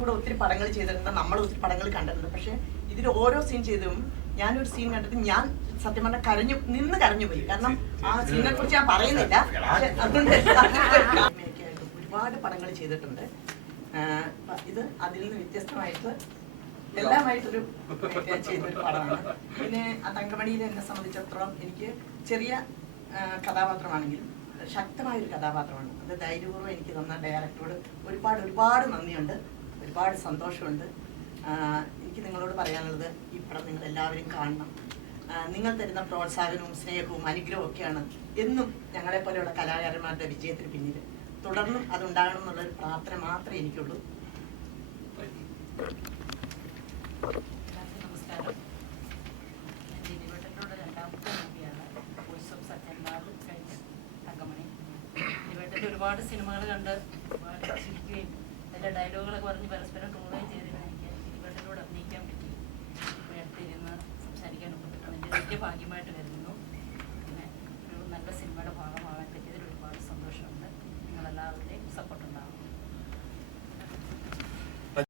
കൂടെ ഒത്തിരി പടങ്ങൾ ചെയ്തിട്ടുണ്ട്, നമ്മൾ ഒത്തിരി പടങ്ങൾ കണ്ടിട്ടുണ്ട്. പക്ഷെ ഇതിൽ ഓരോ സീൻ ചെയ്തും ഞാനൊരു സീൻ കണ്ടിട്ട് ഞാൻ സത്യം പറഞ്ഞാൽ നിന്ന് കരഞ്ഞു പോയി. കാരണം ആ സീനെ കുറിച്ച് ഞാൻ പറയുന്നില്ല. അതുകൊണ്ട് ഒരുപാട് പടങ്ങൾ ചെയ്തിട്ടുണ്ട്. ഇത് അതിൽ നിന്ന് വ്യത്യസ്തമായിട്ട് എല്ലാമായിട്ടൊരു ചെയ്തൊരു പടമാണ്. പിന്നെ ആ തങ്കമണിയിൽ എന്നെ സംബന്ധിച്ചിടത്തോളം എനിക്ക് ചെറിയ കഥാപാത്രമാണെങ്കിലും ശക്തമായൊരു കഥാപാത്രമാണ്. അത് ധൈര്യപൂർവ്വം എനിക്ക് തന്ന ഡയറക്ടറോട് ഒരുപാട് നന്ദിയുണ്ട്, ഒരുപാട് സന്തോഷമുണ്ട്. എനിക്ക് നിങ്ങളോട് പറയാനുള്ളത് ഈ പടം നിങ്ങൾ എല്ലാവരും കാണണം. നിങ്ങൾ തരുന്ന പ്രോത്സാഹനവും സ്നേഹവും അനുഗ്രഹവും ഒക്കെയാണ് എന്നും ഞങ്ങളെ പോലെയുള്ള കലാകാരന്മാരുടെ വിജയത്തിന് പിന്നിൽ. തുടർന്നും അതുണ്ടാകണം എന്നുള്ളൊരു പ്രാർത്ഥന മാത്രമേ എനിക്കുള്ളൂ. നമസ്കാരം. ദിലീപേട്ടനോട് രണ്ടാമത്തെ മൂവിയാണ് വോയിസ് ഓഫ് സത്യൻലാൽ കഴിഞ്ഞ തങ്കമണി. ദിലീപേട്ടൻ്റെ ഒരുപാട് സിനിമകൾ കണ്ട് ഒരുപാട് ചിരിക്കുകയും അതിൻ്റെ ഡയലോഗുകളൊക്കെ പറഞ്ഞ്